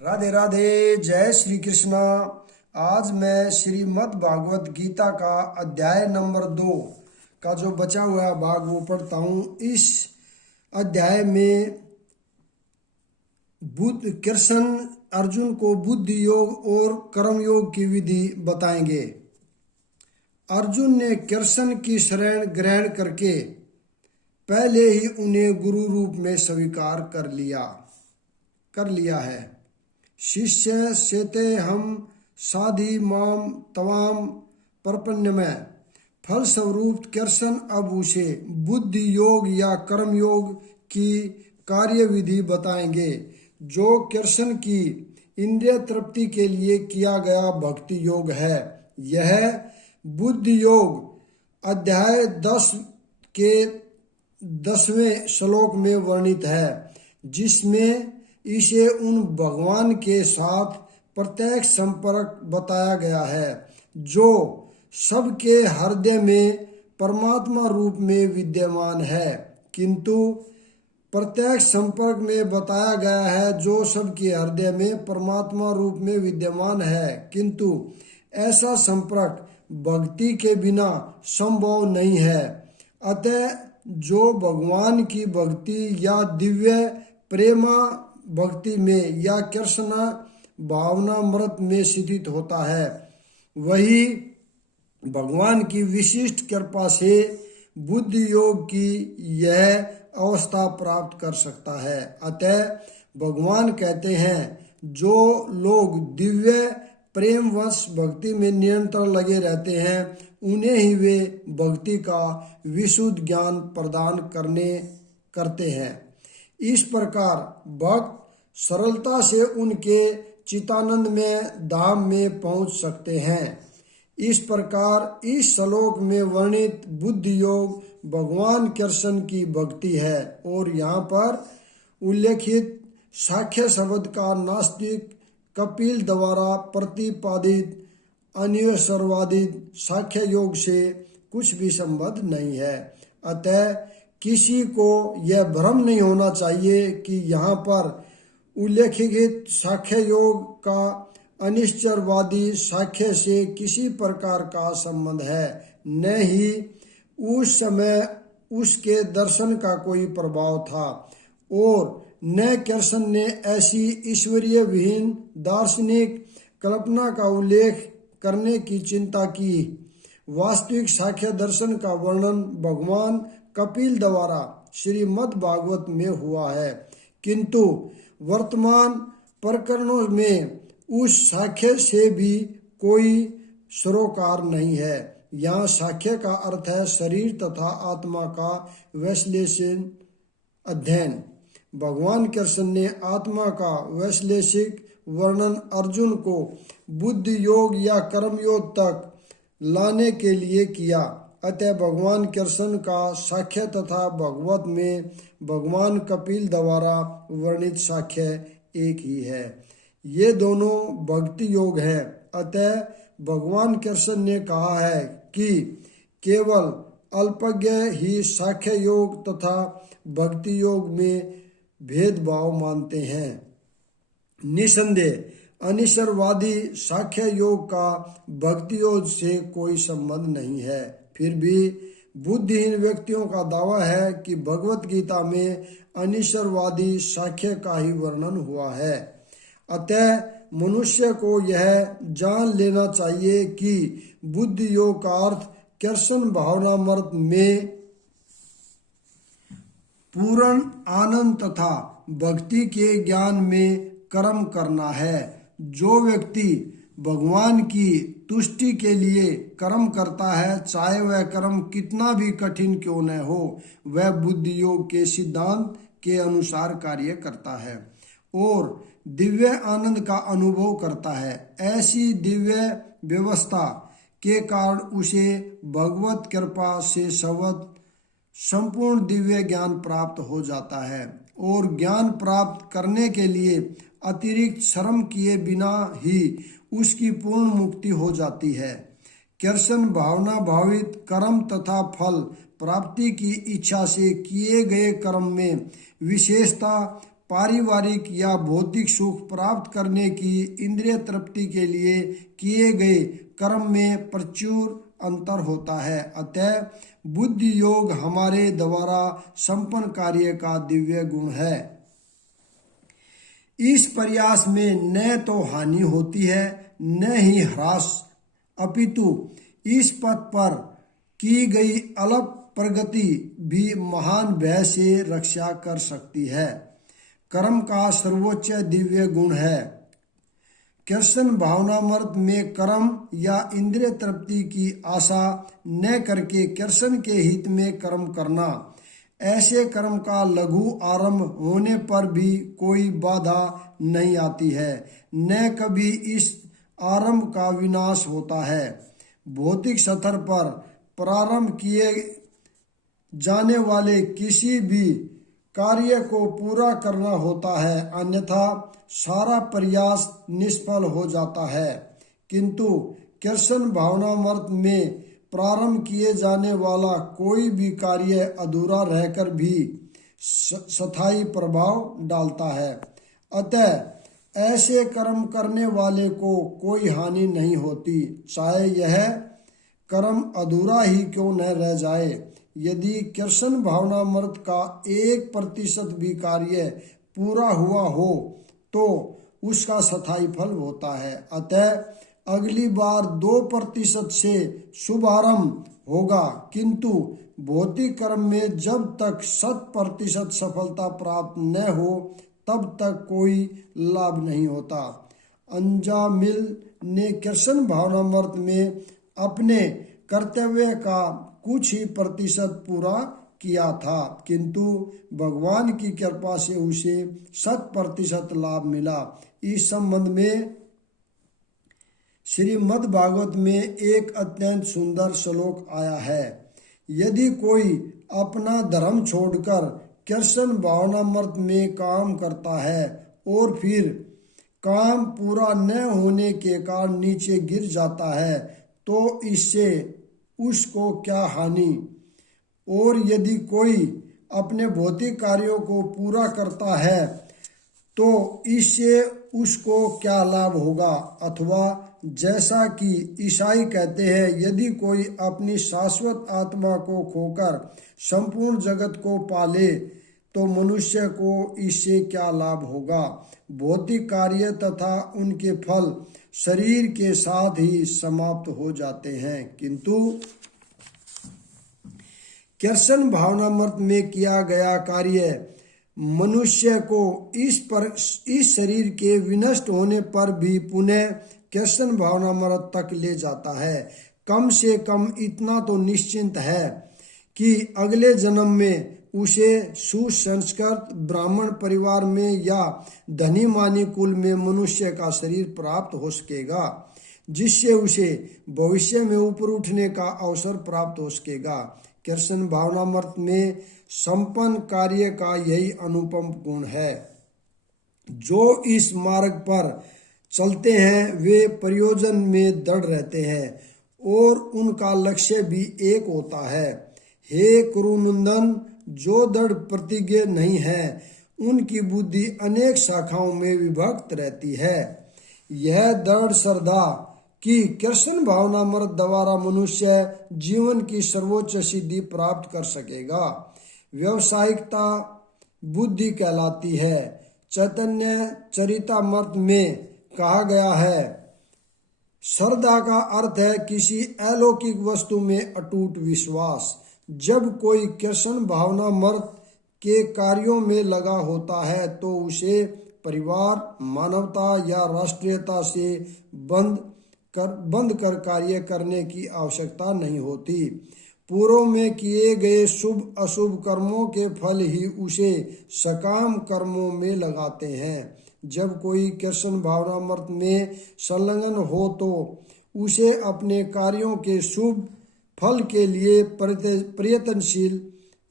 राधे राधे, जय श्री कृष्णा। आज मैं श्रीमद् भागवत गीता का अध्याय नंबर 2 का जो बचा हुआ भाग वो पढ़ता हूँ। इस अध्याय में बुद्ध कृष्ण अर्जुन को बुद्धि योग और कर्म योग की विधि बताएंगे। अर्जुन ने कृष्ण की शरण ग्रहण करके पहले ही उन्हें गुरु रूप में स्वीकार कर लिया है। शिष्य शेते हम साधि माम तवाम प्रपन्नमय। फलस्वरूप कृष्ण अब उसे बुद्धि योग या कर्म योग की कार्य विधि बताएंगे, जो कृष्ण की इंद्रिय तृप्ति के लिए किया गया भक्ति योग है। यह बुद्धि योग अध्याय 10 के 10वें श्लोक में वर्णित है, जिसमें इसे उन भगवान के साथ प्रत्यक्ष संपर्क बताया गया है जो सबके हृदय में परमात्मा रूप में विद्यमान है। किंतु प्रत्यक्ष संपर्क में बताया गया है जो सबके हृदय में परमात्मा रूप में विद्यमान है, किंतु ऐसा संपर्क भक्ति के बिना संभव नहीं है। अतः जो भगवान की भक्ति या दिव्य प्रेमा भक्ति में या कृष्ण भावनामृत में स्थित होता है, वही भगवान की विशिष्ट कृपा से बुद्धि योग की यह अवस्था प्राप्त कर सकता है। अतः भगवान कहते हैं, जो लोग दिव्य प्रेमवश भक्ति में निरंतर लगे रहते हैं, उन्हें ही वे भक्ति का विशुद्ध ज्ञान प्रदान करते हैं। इस प्रकार भक्त सरलता से उनके चितानंद में धाम में पहुंच सकते हैं। इस प्रकार इस श्लोक में वर्णित बुद्धि योग भगवान कृष्ण की भक्ति है, और यहाँ पर उल्लेखित साख्य शब्द का नास्तिक कपिल द्वारा प्रतिपादित अनिर्वचनवादित साख्य योग से कुछ भी संबंध नहीं है। अतः किसी को यह भ्रम नहीं होना चाहिए कि यहाँ पर उल्लेखित साख्य योग का अनिश्चरवादी साख्य से किसी प्रकार का संबंध है, न ही उस समय उसके दर्शन का कोई प्रभाव था, और न कृष्ण ने ऐसी ईश्वरीय विहीन दार्शनिक कल्पना का उल्लेख करने की चिंता की। वास्तविक साख्य दर्शन का वर्णन भगवान कपिल द्वारा श्रीमद् भागवत में हुआ है, किंतु वर्तमान प्रकरणों में उस साख्य से भी कोई सरोकार नहीं है। यहाँ साख्य का अर्थ है शरीर तथा आत्मा का वैश्लेषण अध्ययन। भगवान कृष्ण ने आत्मा का वैश्लेषिक वर्णन अर्जुन को बुद्धि योग या कर्म योग तक लाने के लिए किया। अतः भगवान कृष्ण का साख्य तथा भागवत में भगवान कपिल द्वारा वर्णित साख्य एक ही है। ये दोनों भक्ति योग है। अतः भगवान कृष्ण ने कहा है कि केवल अल्पज्ञ ही साख्य योग तथा भक्ति योग में भेदभाव मानते हैं। निसंदेह अनिश्चरवादी साख्य योग का भक्ति योग से कोई संबंध नहीं है। फिर भी बुद्धिहीन व्यक्तियों का दावा है कि भगवत गीता में अनिश्चरवादी साख्य का ही वर्णन हुआ है। अतः मनुष्य को यह जान लेना चाहिए कि बुद्धि योग का अर्थ कृष्ण भावनामृत में पूर्ण आनंद तथा भक्ति के ज्ञान में कर्म करना है। जो व्यक्ति भगवान की तुष्टि के लिए कर्म करता है, चाहे वह कर्म कितना भी कठिन क्यों न हो, वह बुद्धि योग के सिद्धांत के अनुसार कार्य करता है और दिव्य आनंद का अनुभव करता है। ऐसी दिव्य व्यवस्था के कारण उसे भगवत कृपा से संपूर्ण दिव्य ज्ञान प्राप्त हो जाता है, और ज्ञान प्राप्त करने के लिए अतिरिक्त श्रम किए बिना ही उसकी पूर्ण मुक्ति हो जाती है। कृष्ण भावना भावित कर्म तथा फल प्राप्ति की इच्छा से किए गए कर्म में विशेषता पारिवारिक या भौतिक सुख प्राप्त करने की इंद्रिय तृप्ति के लिए किए गए कर्म में प्रचुर अंतर होता है। अतः बुद्धि योग हमारे द्वारा संपन्न कार्य का दिव्य गुण है। इस प्रयास में न तो हानि होती है न ही ह्रास, अपितु इस पथ पर की गई अल्प प्रगति भी महान भय से रक्षा कर सकती है। कर्म का सर्वोच्च दिव्य गुण है। कृष्ण भावनामृत में कर्म या इंद्रिय तृप्ति की आशा न करके कृष्ण के हित में कर्म करना। ऐसे कर्म का लघु आरंभ होने पर भी कोई बाधा नहीं आती है, न कभी इस आरंभ का विनाश होता है। भौतिक स्तर पर प्रारंभ किए जाने वाले किसी भी कार्य को पूरा करना होता है, अन्यथा सारा प्रयास निष्फल हो जाता है। किंतु कृष्ण भावनामृत में प्रारंभ किए जाने वाला कोई भी कार्य अधूरा रहकर भी स्थायी प्रभाव डालता है। अतः ऐसे कर्म करने वाले को कोई हानि नहीं होती, चाहे यह कर्म अधूरा ही क्यों न रह जाए। यदि कृष्ण भावनामृत का 1% भी कार्य पूरा हुआ हो तो उसका स्थायी फल होता है। अतः अगली बार 2% से शुभारंभ होगा, किंतु भौतिक कर्म में जब तक 100% सफलता प्राप्त न हो तब तक कोई लाभ नहीं होता। अंजामिल ने कृष्ण भावनामृत में अपने कर्तव्य का कुछ ही प्रतिशत पूरा किया था, किंतु भगवान की कृपा से उसे 100% लाभ मिला। इस संबंध में श्रीमद् भागवत में एक अत्यंत सुंदर श्लोक आया है। यदि कोई अपना धर्म छोड़कर कृष्ण भावनामृत में काम करता है और फिर काम पूरा न होने के कारण नीचे गिर जाता है तो इससे उसको क्या हानि, और यदि कोई अपने भौतिक कार्यों को पूरा करता है तो इससे उसको क्या लाभ होगा। अथवा जैसा कि ईसाई कहते हैं, यदि कोई अपनी शाश्वत आत्मा को खोकर संपूर्ण जगत को पाले तो मनुष्य को इससे क्या लाभ होगा। भौतिक कार्य तथा उनके फल शरीर के साथ ही समाप्त हो जाते हैं, किंतु कृष्ण भावनामृत में किया गया कार्य मनुष्य को इस शरीर के विनष्ट होने पर भी पुनः कृष्ण भावनामृत तक ले जाता है। कम से कम इतना तो निश्चिंत है कि अगले जन्म में उसे सुसंस्कृत ब्राह्मण परिवार में या धनी मानी कुल में मनुष्य का शरीर प्राप्त हो सकेगा, जिससे उसे भविष्य में ऊपर उठने का अवसर प्राप्त हो सकेगा। कृष्ण भावनामृत में संपन्न कार्य का यही अनुपम गुण है। जो इस मार्ग पर चलते हैं वे प्रयोजन में दृढ़ रहते हैं और उनका लक्ष्य भी एक होता है। हे कुरुनंदन, जो दृढ़ प्रतिज्ञ नहीं है उनकी बुद्धि अनेक शाखाओं में विभक्त रहती है। यह दृढ़ श्रद्धा कि कृष्ण भावनामृत द्वारा मनुष्य जीवन की सर्वोच्च सिद्धि प्राप्त कर सकेगा, व्यावसायिकता बुद्धि कहलाती है। चैतन्य चरितामृत में कहा गया है, श्रद्धा का अर्थ है किसी अलौकिक वस्तु में अटूट विश्वास। जब कोई कृष्ण भावनामृत के कार्यों में लगा होता है तो उसे परिवार, मानवता या राष्ट्रीयता से बंद कर कार्य करने की आवश्यकता नहीं होती। पूर्व में किए गए शुभ अशुभ कर्मों के फल ही उसे सकाम कर्मों में लगाते हैं। जब कोई कृष्ण भावनामृत में संलग्न हो तो उसे अपने कार्यों के शुभ फल के लिए प्रयत्नशील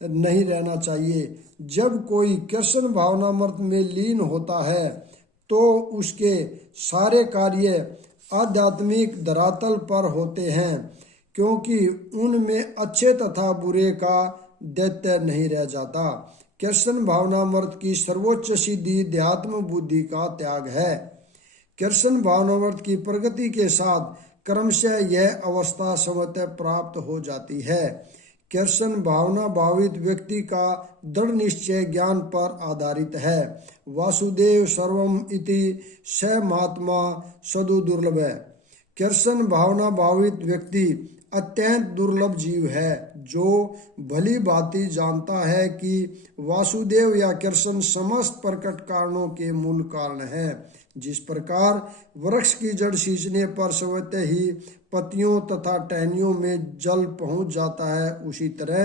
नहीं रहना चाहिए। जब कोई कृष्ण भावनामृत में लीन होता है तो उसके सारे कार्य आध्यात्मिक धरातल पर होते हैं, क्योंकि उनमें अच्छे तथा बुरे का दैत्य नहीं रह जाता। कृष्ण भावनामृत की सर्वोच्च सिद्धि ध्यात्म बुद्धि का त्याग है। कृष्ण भावनामृत की प्रगति के साथ क्रमशः यह अवस्था स्वतः प्राप्त हो जाती है। कृष्ण भावना भावित व्यक्ति का दृढ़ निश्चय ज्ञान पर आधारित है। वासुदेव सर्वम इति स महात्मा सदु दुर्लभ है। कृष्ण भावना भावित व्यक्ति अत्यंत दुर्लभ जीव है जो भली भांति जानता है कि वासुदेव या कृष्ण समस्त प्रकट कारणों के मूल कारण है। जिस प्रकार वृक्ष की जड़ सींचने पर स्वतः ही पत्तियों तथा टहनियों में जल पहुंच जाता है, उसी तरह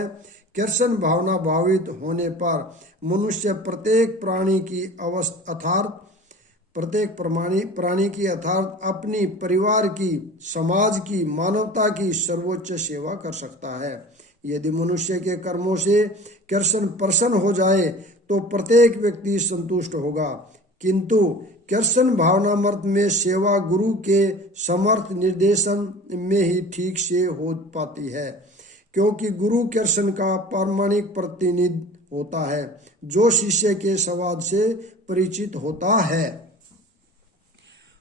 कृष्ण भावना भावित होने पर मनुष्य प्रत्येक प्राणी की अर्थात अपनी परिवार की, समाज की, मानवता की सर्वोच्च सेवा कर सकता है। यदि मनुष्य के कर्मों से कृष्ण प्रसन्न हो जाए तो प्रत्येक व्यक्ति संतुष्ट होगा, किंतु कृष्ण भावनामृत में सेवा गुरु के समर्थ निर्देशन में ही ठीक से हो पाती है, क्योंकि गुरु कृष्ण का प्रामाणिक प्रतिनिधि होता है जो शिष्य के संवाद से परिचित होता है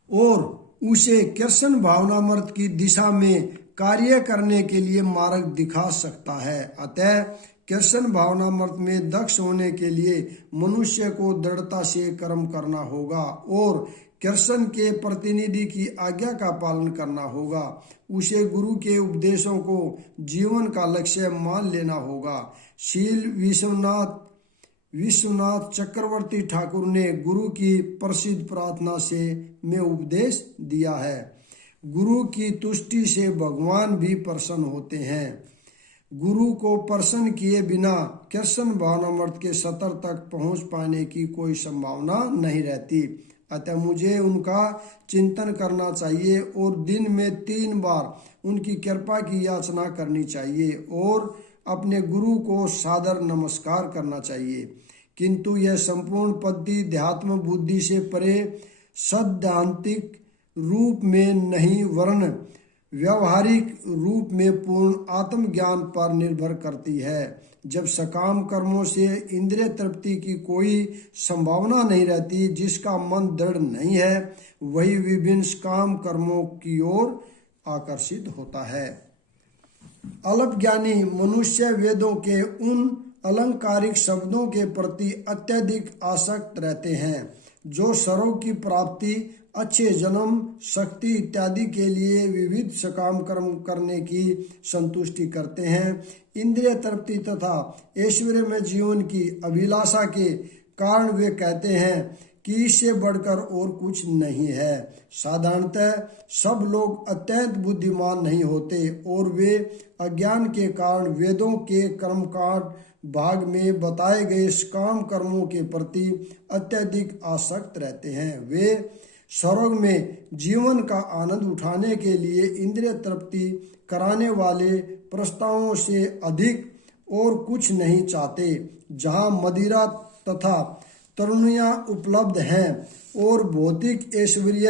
और उसे कृष्ण भावनामृत की दिशा में कार्य करने के लिए मार्ग दिखा सकता है। अतः कृष्ण भावनामृत में दक्ष होने के लिए मनुष्य को दृढ़ता से कर्म करना होगा और कृष्ण के प्रतिनिधि की आज्ञा का पालन करना होगा। उसे गुरु के उपदेशों को जीवन का लक्ष्य मान लेना होगा। शील विश्वनाथ चक्रवर्ती ठाकुर ने गुरु की प्रसिद्ध प्रार्थना से में उपदेश दिया है। गुरु की तुष्टि से भगवान भी प्रसन्न होते हैं। गुरु को प्रसन्न किए बिना कृष्ण भावनामृत के सतर तक पहुंच पाने की कोई संभावना नहीं रहती। अतः मुझे उनका चिंतन करना चाहिए और दिन में 3 बार उनकी कृपा की याचना करनी चाहिए और अपने गुरु को सादर नमस्कार करना चाहिए। किंतु यह संपूर्ण पद्धति ध्यात्म बुद्धि से परे सैद्धांतिक रूप में नहीं वरन व्यवहारिक रूप में पूर्ण आत्मज्ञान पर निर्भर करती है। जब सकाम कर्मों से इंद्रिय तृप्ति की कोई संभावना नहीं रहती, जिसका मन दृढ़ नहीं है, वही विभिन्न काम कर्मों की ओर आकर्षित होता है। अल्पज्ञानी मनुष्य वेदों के उन अलंकारिक शब्दों के प्रति अत्यधिक आसक्त रहते हैं जो सर्व की प्राप्ति, अच्छे जन्म, शक्ति इत्यादि के लिए विविध सकाम कर्म करने की संतुष्टि करते हैं। इंद्रिय तृप्ति तथा ऐश्वर्य में जीवन की अभिलाषा के कारण वे कहते हैं कि इससे बढ़कर और कुछ नहीं है। साधारणतः सब लोग अत्यंत बुद्धिमान नहीं होते और वे अज्ञान के कारण वेदों के कर्मकांड भाग में बताए गए काम कर्मों के प्रति अत्यधिक आसक्त रहते हैं। वे स्वर्ग में जीवन का आनंद उठाने के लिए इंद्रिय तृप्ति कराने वाले प्रस्तावों से अधिक और कुछ नहीं चाहते। जहाँ मदिरा तथा तरुणियाँ उपलब्ध हैं और भौतिक ऐश्वर्य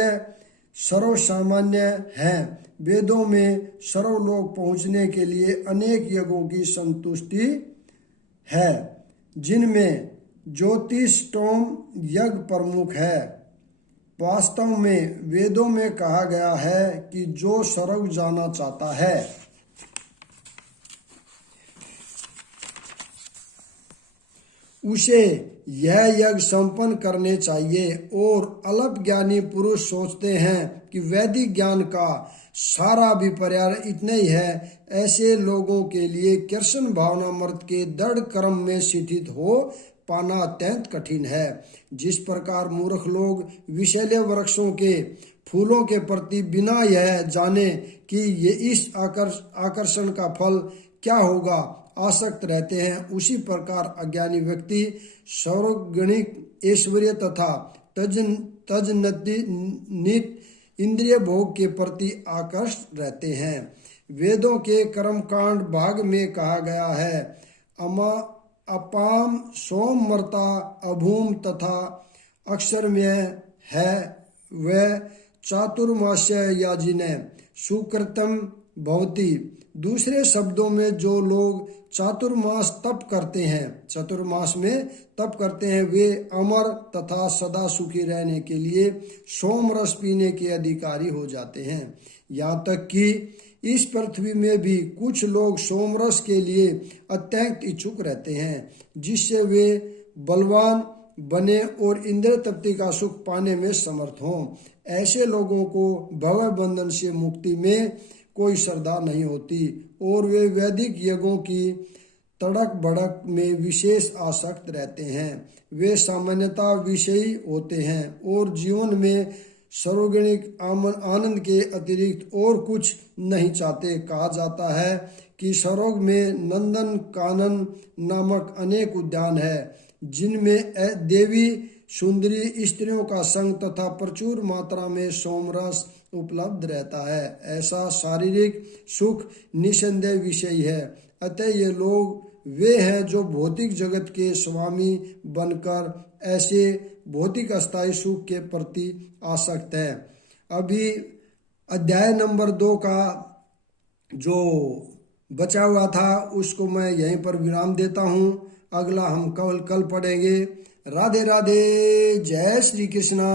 सर्वसामान्य हैं, वेदों में सर्वलोक पहुँचने के लिए अनेक यज्ञों की संतुष्टि है, जिनमें ज्योतिष्टोम यज्ञ प्रमुख है। वास्तव में वेदों में कहा गया है कि जो स्वर्ग जाना चाहता है उसे यह यज्ञ संपन्न करने चाहिए और अल्पज्ञानी पुरुष सोचते हैं कि वैदिक ज्ञान का सारा अभिप्राय इतना ही है। ऐसे लोगों के लिए कृष्ण भावनामृत के दृढ़ कर्म में स्थित हो पाना अत्यंत कठिन है। जिस प्रकार मूर्ख लोग विषैले वृक्षों के फूलों के प्रति बिना यह जाने कि ये इस आकर्षण का फल क्या होगा आसक्त रहते हैं, उसी प्रकार अज्ञानी व्यक्ति सर्वगणिक ऐश्वर्य तथा तजनित इंद्रिय भोग के प्रति आकर्षित रहते हैं। वेदों के कर्मकांड भाग में कहा गया है, अपाम सोमर्ता अभूम तथा अक्षर में है वह चातुर्मास्य याजी ने सुकृतम भवति। दूसरे शब्दों में जो लोग चातुर्मास तप करते हैं, चतुर्मास में तप करते हैं, वे अमर तथा सदा सुखी रहने के लिए सोम रस पीने के अधिकारी हो जाते हैं। यहाँ तक कि इस पृथ्वी में भी कुछ लोग सोमरस के लिए अत्यंत इच्छुक रहते हैं, जिससे वे बलवान बने और इंद्रिय तृप्ति का सुख पाने में समर्थ हों। ऐसे लोगों को भव बंधन से मुक्ति में कोई श्रद्धा नहीं होती और वे वैदिक यज्ञों की तड़क भड़क में विशेष आसक्त रहते हैं। वे सामान्यतः विषयी होते हैं और जीवन में सार्वजनिक आनंद के अतिरिक्त और कुछ नहीं चाहते। कहा जाता है कि स्वर्ग में नंदन कानन नामक अनेक उद्यान है, जिनमें देवी सुंदरी स्त्रियों का संग तथा प्रचुर मात्रा में सोमरस उपलब्ध रहता है। ऐसा शारीरिक सुख निसंदेह विषय है। अतः ये लोग वे हैं जो भौतिक जगत के स्वामी बनकर ऐसे भौतिक अस्थायी सुख के प्रति आसक्त है। अभी अध्याय नंबर 2 का जो बचा हुआ था उसको मैं यहीं पर विराम देता हूँ। अगला हम कल पढ़ेंगे। राधे राधे, जय श्री कृष्णा।